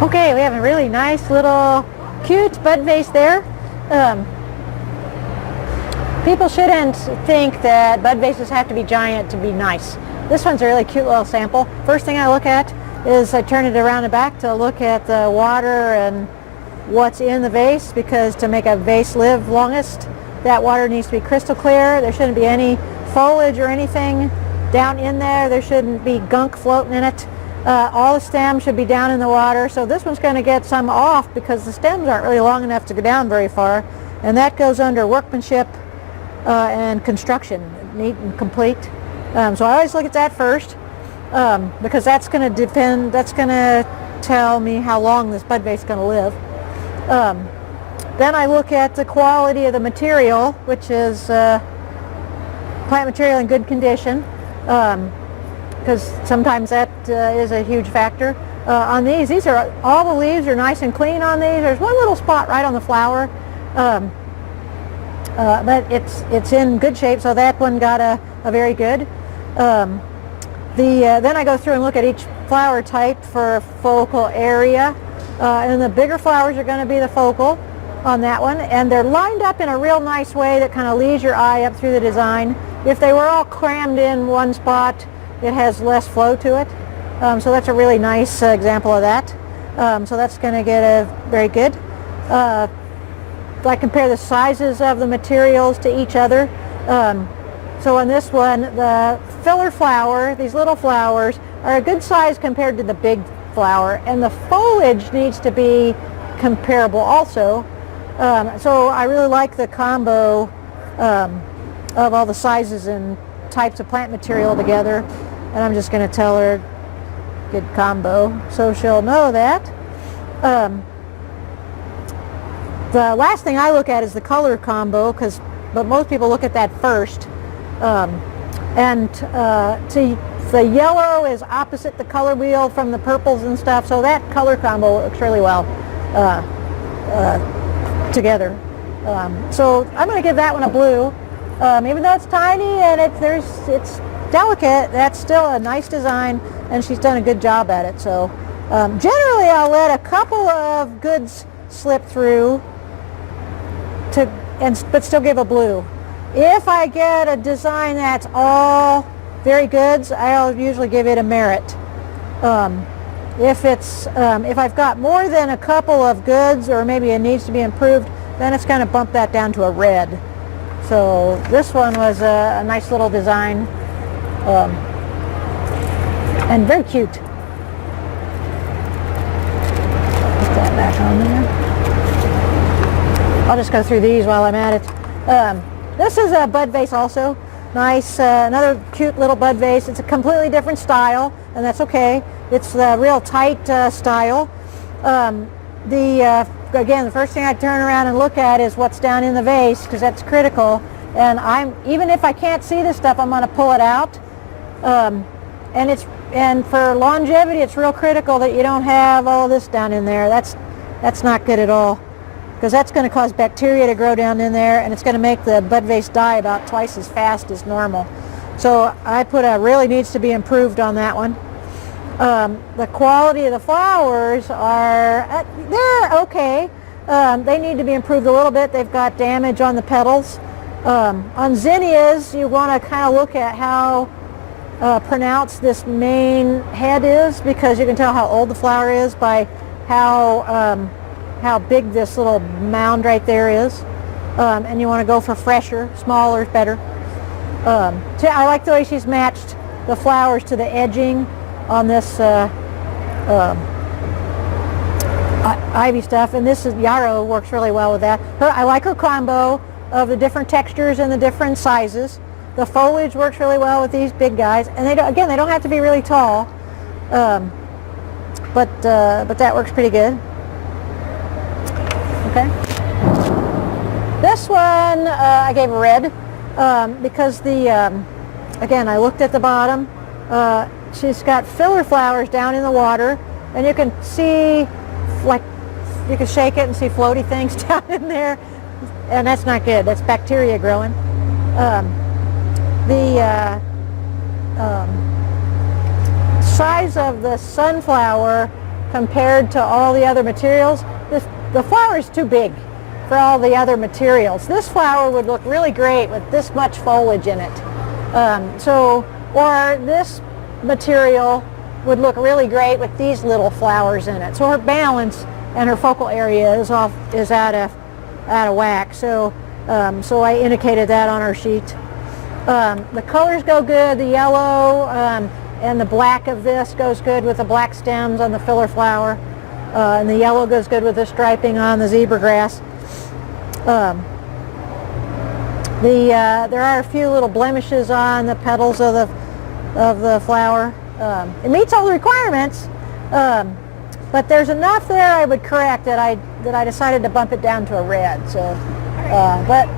Okay, we have a really nice little cute bud vase there. People shouldn't think that bud vases have to be giant to be nice. This one's a really cute little sample. First thing I look at is I turn it around and back to look at the water and what's in the vase, because to make a vase live longest, that water needs to be crystal clear. There shouldn't be any foliage or anything down in there. There shouldn't be gunk floating in it. All the stems should be down in the water. So this one's going to get some off because the stems aren't really long enough to go down very far. And that goes under workmanship and construction, neat and complete. So I always look at that first because that's going to tell me how long this bud vase is going to live. Then I look at the quality of the material, which is plant material in good condition, because sometimes that is a huge factor. On these are all the leaves are nice and clean on these. There's one little spot right on the flower, but it's in good shape, so that one got a very good. Then I go through and look at each flower type for focal area, and the bigger flowers are going to be the focal on that one, and they're lined up in a real nice way that kind of leads your eye up through the design. If they were all crammed in one spot, it has less flow to it. So that's a really nice example of that. So that's going to get a very good. I compare the sizes of the materials to each other. So on this one, the filler flower, these little flowers, are a good size compared to the big flower, and the foliage needs to be comparable also. So I really like the combo of all the sizes and types of plant material together, and I'm just going to tell her good combo so she'll know that. The last thing I look at is the color combo, but most people look at that first. The yellow is opposite the color wheel from the purples and stuff, so that color combo works really well together. So I'm going to give that one a blue. Even though it's tiny and it's delicate, that's still a nice design, and she's done a good job at it. So generally I'll let a couple of goods slip through but still give a blue. If I get a design that's all very goods, I'll usually give it a merit. If I've got more than a couple of goods, or maybe it needs to be improved, then it's going to bump that down to a red. So this one was a nice little design, and very cute. Put that back on there. I'll just go through these while I'm at it. This is a bud vase also. Nice, another cute little bud vase. It's a completely different style, and that's okay. It's the real tight style. Again, the first thing I turn around and look at is what's down in the vase, because that's critical. And even if I can't see this stuff, I'm going to pull it out. And for longevity, it's real critical that you don't have all of this down in there. That's not good at all, because that's going to cause bacteria to grow down in there, and it's going to make the bud vase die about twice as fast as normal. So I put a really needs to be improved on that one. The quality of the flowers they're okay. They need to be improved a little bit. They've got damage on the petals. On zinnias, you want to kind of look at how pronounced this main head is, because you can tell how old the flower is by how big this little mound right there is. And you want to go for fresher, smaller is better. I like the way she's matched the flowers to the edging on this ivy stuff, and this is yarrow works really well with that. I like her combo of the different textures and the different sizes. The foliage works really well with these big guys, and they don't have to be really tall, but that works pretty good. Okay. This one I gave a red because again, I looked at the bottom. She's got filler flowers down in the water, and you can see, like, you can shake it and see floaty things down in there, and that's not good. That's bacteria growing. The size of the sunflower compared to all the other materials. The flower is too big for all the other materials. This flower would look really great with this much foliage in it. Or this material would look really great with these little flowers in it. So her balance and her focal area is out of whack. So I indicated that on our sheet. The colors go good. The yellow and the black of this goes good with the black stems on the filler flower. And the yellow goes good with the striping on the zebra grass. There are a few little blemishes on the petals of the flower. It meets all the requirements, but there's enough there I would correct that I decided to bump it down to a red. So, but